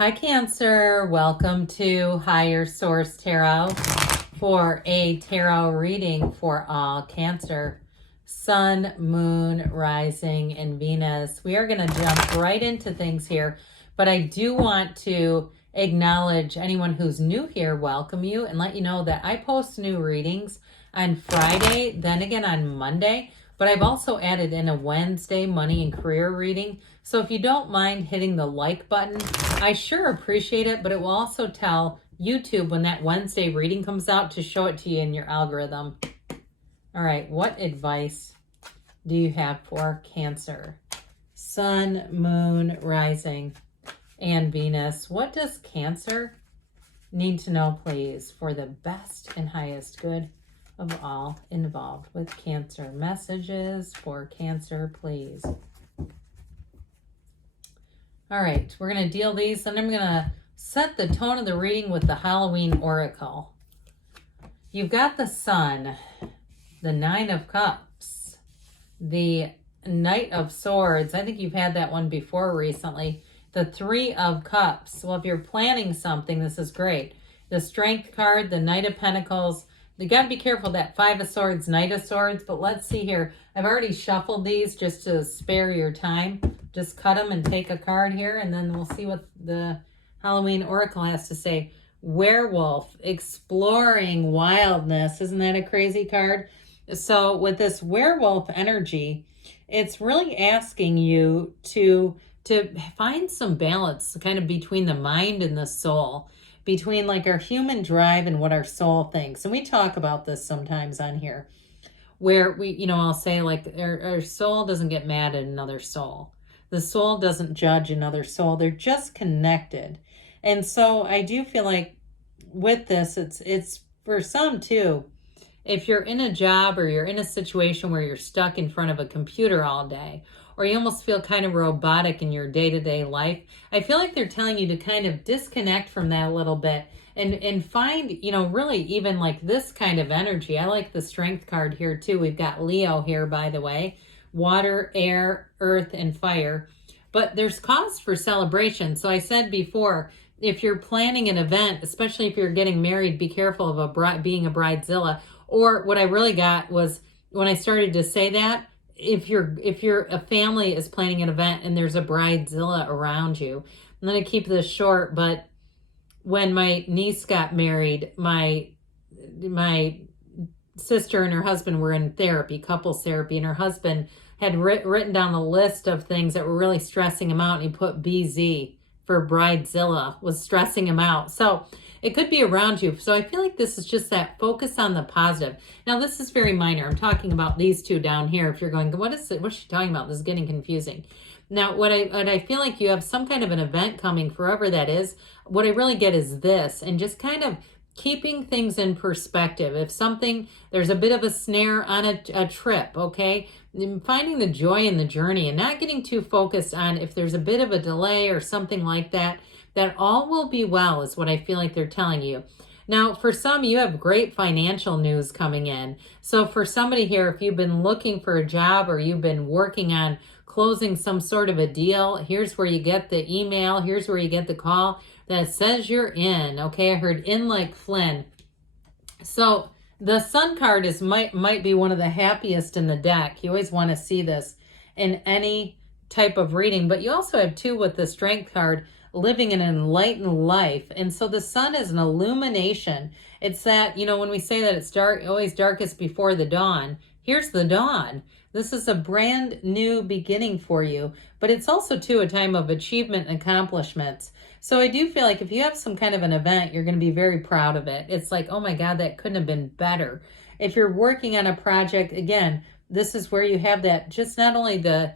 Hi, Cancer. Welcome to Higher Source Tarot for a tarot reading for all Cancer, Sun, Moon, Rising, and Venus. We are going to jump right into things here, but I do want to acknowledge anyone who's new here, welcome you, and let you know that I post new readings on Friday, then again on Monday. But I've also added in a Wednesday money and career reading. So if you don't mind hitting the like button, I sure appreciate it, but it will also tell YouTube when that Wednesday reading comes out to show it to you in your algorithm. All right, what advice do you have for Cancer? Sun, Moon, Rising, and Venus. What does Cancer need to know, please, for the best and highest good of all involved with Cancer? Messages for Cancer, please. All right, we're going to deal these, and I'm going to set the tone of the reading with the Halloween Oracle. You've got the Sun, the Nine of Cups, the Knight of Swords. I think you've had that one before recently. The Three of Cups. Well, if you're planning something, this is great. The Strength card, the Knight of Pentacles. You got to be careful, that Five of Swords, Knight of Swords. But let's see here. I've already shuffled these just to spare your time. Just cut them and take a card here, and then we'll see what the Halloween Oracle has to say. Werewolf, exploring wildness. Isn't that a crazy card? So with this werewolf energy, it's really asking you to find some balance kind of between the mind and the soul, between like our human drive and what our soul thinks. And we talk about this sometimes on here, where I'll say like our soul doesn't get mad at another soul. The soul doesn't judge another soul. They're just connected. And so I do feel like with this, it's for some too, if you're in a job or you're in a situation where you're stuck in front of a computer all day, or you almost feel kind of robotic in your day-to-day life, I feel like they're telling you to kind of disconnect from that a little bit and find, really even like this kind of energy. I like the Strength card here too. We've got Leo here, by the way. Water, air, earth, and fire. But there's cause for celebration. So I said before, if you're planning an event, especially if you're getting married, be careful of being a bridezilla. Or what I really got was when I started to say that, if a family is planning an event and there's a bridezilla around you, I'm going to keep this short, but when my niece got married, my sister and her husband were in therapy, couples therapy, and her husband had written down a list of things that were really stressing him out, and he put BZ for bridezilla, was stressing him out. So it could be around you. So I feel like this is just that focus on the positive. Now, this is very minor. I'm talking about these two down here. If you're going, what's she talking about? This is getting confusing. Now, what I feel like you have some kind of an event coming, forever that is. What I really get is this, and just kind of keeping things in perspective. If there's a bit of a snare on a trip, okay? Finding the joy in the journey and not getting too focused on if there's a bit of a delay or something like that, that all will be well is what I feel like they're telling you. Now, for some, you have great financial news coming in. So for somebody here, if you've been looking for a job or you've been working on closing some sort of a deal, here's where you get the email, here's where you get the call that says you're in. Okay, I heard in like Flynn. So the Sun card might be one of the happiest in the deck. You always want to see this in any type of reading, but you also have two with the Strength card, living an enlightened life. And so the Sun is an illumination. It's that, when we say that it's dark, always darkest before the dawn, here's the dawn. This is a brand new beginning for you, but it's also too a time of achievement and accomplishments. So I do feel like if you have some kind of an event, you're going to be very proud of it. It's like, oh my God, that couldn't have been better. If you're working on a project, again, this is where you have that, just not only the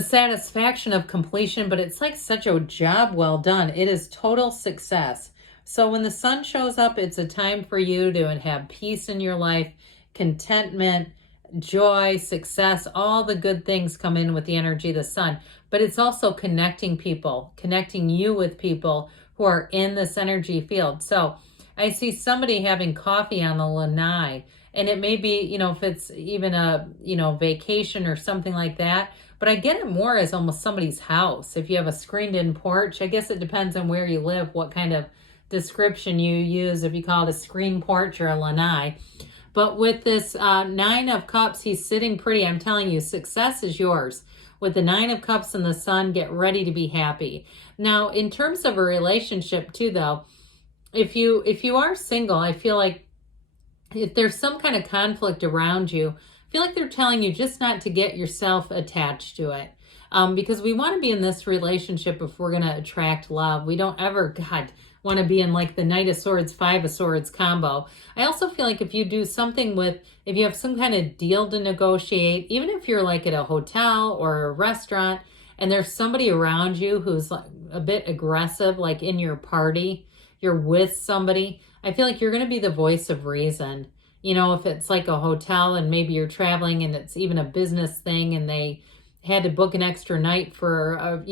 satisfaction of completion, but it's like such a job well done. It is total success. So when the Sun shows up, it's a time for you to have peace in your life, contentment, joy, success, all the good things come in with the energy of the Sun. But it's also connecting people, connecting you with people who are in this energy field. So I see somebody having coffee on the lanai, and it may be, if it's even a, vacation or something like that, but I get it more as almost somebody's house. If you have a screened in porch, I guess it depends on where you live, what kind of description you use, if you call it a screen porch or a lanai. But with this Nine of Cups, he's sitting pretty. I'm telling you, success is yours. With the Nine of Cups and the Sun, get ready to be happy. Now, in terms of a relationship too, though, if you are single, I feel like if there's some kind of conflict around you, I feel like they're telling you just not to get yourself attached to it. Because we want to be in this relationship if we're going to attract love. We don't ever, God, want to be in like the Knight of Swords, Five of Swords combo. I also feel like if you do something with, if you have some kind of deal to negotiate, even if you're like at a hotel or a restaurant and there's somebody around you who's like a bit aggressive, like in your party, you're with somebody, I feel like you're going to be the voice of reason. You know, if it's like a hotel and maybe you're traveling and it's even a business thing and they had to book an extra night for,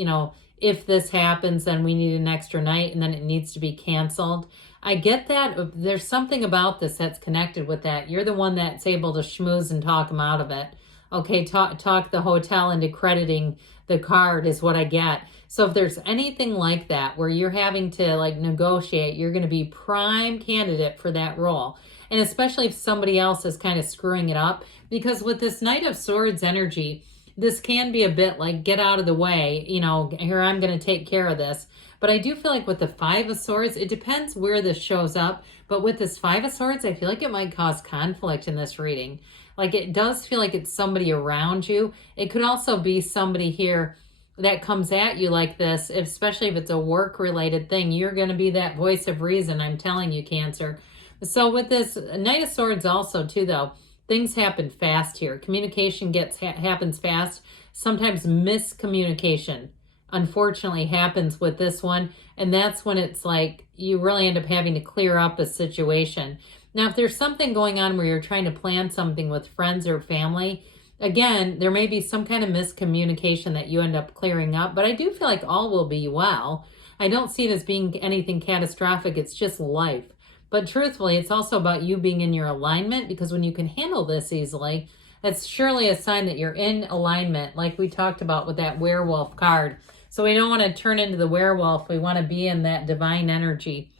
if this happens, then we need an extra night and then it needs to be canceled. I get that. There's something about this that's connected with that. You're the one that's able to schmooze and talk them out of it. Okay, talk the hotel into crediting the card is what I get. So if there's anything like that where you're having to like negotiate, you're going to be prime candidate for that role. And especially if somebody else is kind of screwing it up, because with this Knight of Swords energy, this can be a bit like, get out of the way, here, I'm going to take care of this. But I do feel like with the Five of Swords, it depends where this shows up. But with this Five of Swords, I feel like it might cause conflict in this reading. Like it does feel like it's somebody around you. It could also be somebody here that comes at you like this, especially if it's a work-related thing. You're going to be that voice of reason, I'm telling you, Cancer. So with this Knight of Swords also, too, though, things happen fast here. Communication happens fast. Sometimes miscommunication, unfortunately, happens with this one. And that's when it's like you really end up having to clear up a situation. Now, if there's something going on where you're trying to plan something with friends or family, again, there may be some kind of miscommunication that you end up clearing up. But I do feel like all will be well. I don't see it as being anything catastrophic. It's just life. But truthfully, it's also about you being in your alignment, because when you can handle this easily, that's surely a sign that you're in alignment, like we talked about with that werewolf card. So we don't want to turn into the werewolf. We want to be in that divine energy.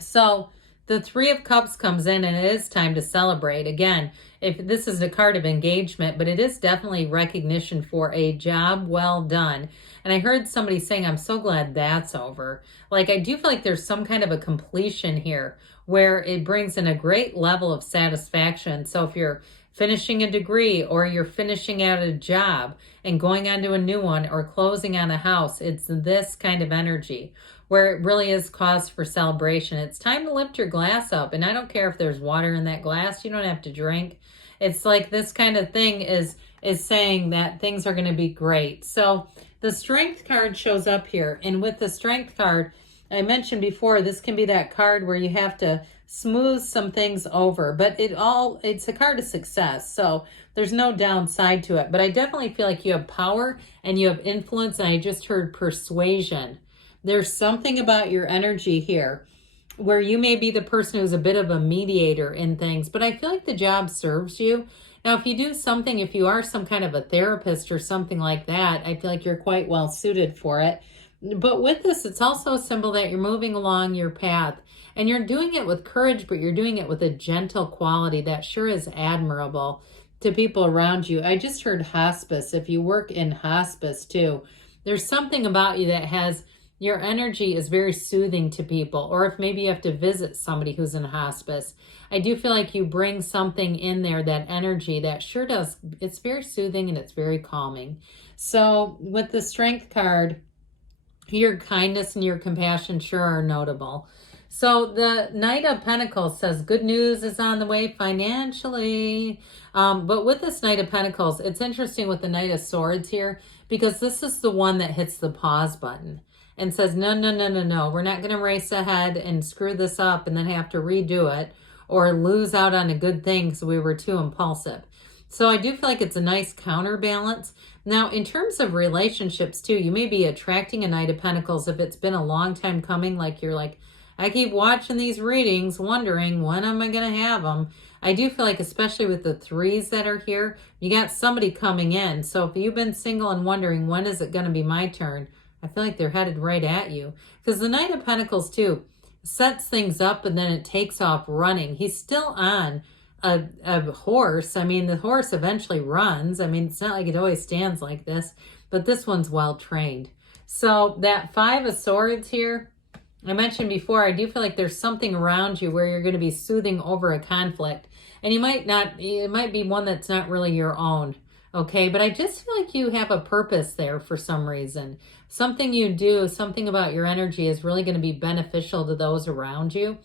So the Three of Cups comes in and it is time to celebrate. Again, if this is a card of engagement, but it is definitely recognition for a job well done. And I heard somebody saying, I'm so glad that's over. Like, I do feel like there's some kind of a completion here where it brings in a great level of satisfaction. So if you're finishing a degree or you're finishing out a job and going on to a new one or closing on a house, it's this kind of energy where it really is cause for celebration. It's time to lift your glass up. And I don't care if there's water in that glass. You don't have to drink. It's like this kind of thing is saying that things are going to be great. So the Strength card shows up here. And with the Strength card, I mentioned before, this can be that card where you have to smooth some things over. But it's a card of success. So there's no downside to it. But I definitely feel like you have power and you have influence. And I just heard persuasion. There's something about your energy here where you may be the person who's a bit of a mediator in things, but I feel like the job serves you. Now, if you do something, if you are some kind of a therapist or something like that, I feel like you're quite well suited for it. But with this, it's also a symbol that you're moving along your path and you're doing it with courage, but you're doing it with a gentle quality that sure is admirable to people around you. I just heard hospice. If you work in hospice too, there's something about you that has, your energy is very soothing to people. Or if maybe you have to visit somebody who's in hospice, I do feel like you bring something in there, that energy that sure does, it's very soothing and it's very calming. So with the Strength card, your kindness and your compassion sure are notable. So the Knight of Pentacles says good news is on the way financially. But with this Knight of Pentacles, it's interesting with the Knight of Swords here, because this is the one that hits the pause button and says, no, we're not going to race ahead and screw this up and then have to redo it or lose out on a good thing because we were too impulsive. So I do feel like it's a nice counterbalance. Now, in terms of relationships too, you may be attracting a Knight of Pentacles if it's been a long time coming, like you're like, I keep watching these readings, wondering when am I going to have them. I do feel like, especially with the 3s that are here, you got somebody coming in. So if you've been single and wondering, when is it going to be my turn? I feel like they're headed right at you. Because the Knight of Pentacles, too, sets things up and then it takes off running. He's still on a horse. I mean, the horse eventually runs. I mean, it's not like it always stands like this, but this one's well trained. So that 5 of Swords here, I mentioned before, I do feel like there's something around you where you're going to be soothing over a conflict. And you might not, it might be one that's not really your own. Okay, but I just feel like you have a purpose there for some reason. Something you do, something about your energy is really going to be beneficial to those around you.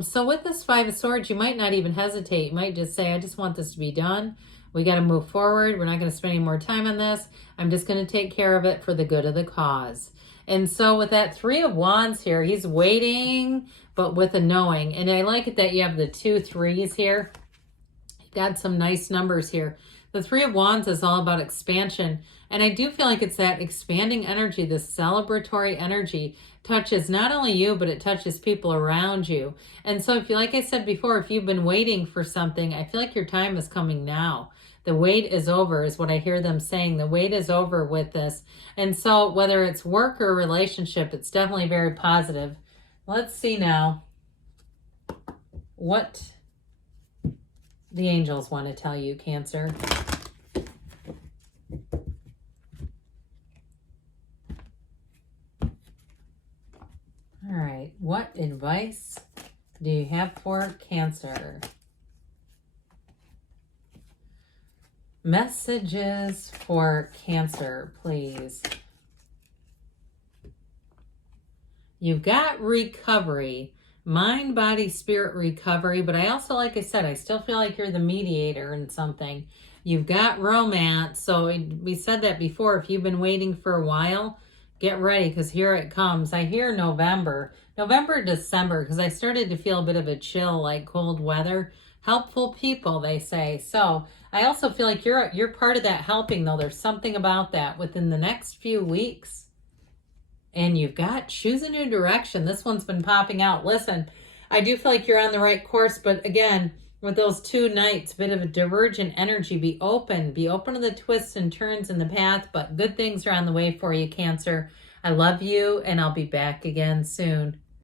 So with this 5 of Swords, you might not even hesitate. You might just say, I just want this to be done. We got to move forward. We're not going to spend any more time on this. I'm just going to take care of it for the good of the cause. And so with that 3 of Wands here, he's waiting, but with a knowing. And I like it that you have the 2 3s here. You've got some nice numbers here. The 3 of Wands is all about expansion. And I do feel like it's that expanding energy, this celebratory energy touches not only you, but it touches people around you. And so if you, like I said before, if you've been waiting for something, I feel like your time is coming now. The wait is over is what I hear them saying. The wait is over with this. And so whether it's work or relationship, it's definitely very positive. Let's see now what the angels want to tell you, Cancer. All right, what advice do you have for Cancer? Messages for Cancer, please. You've got recovery, mind, body, spirit recovery, but I also, like I said, I still feel like you're the mediator in something. You've got romance, so we said that before. If you've been waiting for a while, get ready, because here it comes. I hear November, December, because I started to feel a bit of a chill, like cold weather. Helpful people, they say. So I also feel like you're part of that helping, though. There's something about that within the next few weeks. And you've got choose a new direction. This one's been popping out. Listen, I do feel like you're on the right course, but again, with those 2 Knights, bit of a divergent energy. Be open to the twists and turns in the path, but good things are on the way for you, Cancer. I love you, and I'll be back again soon.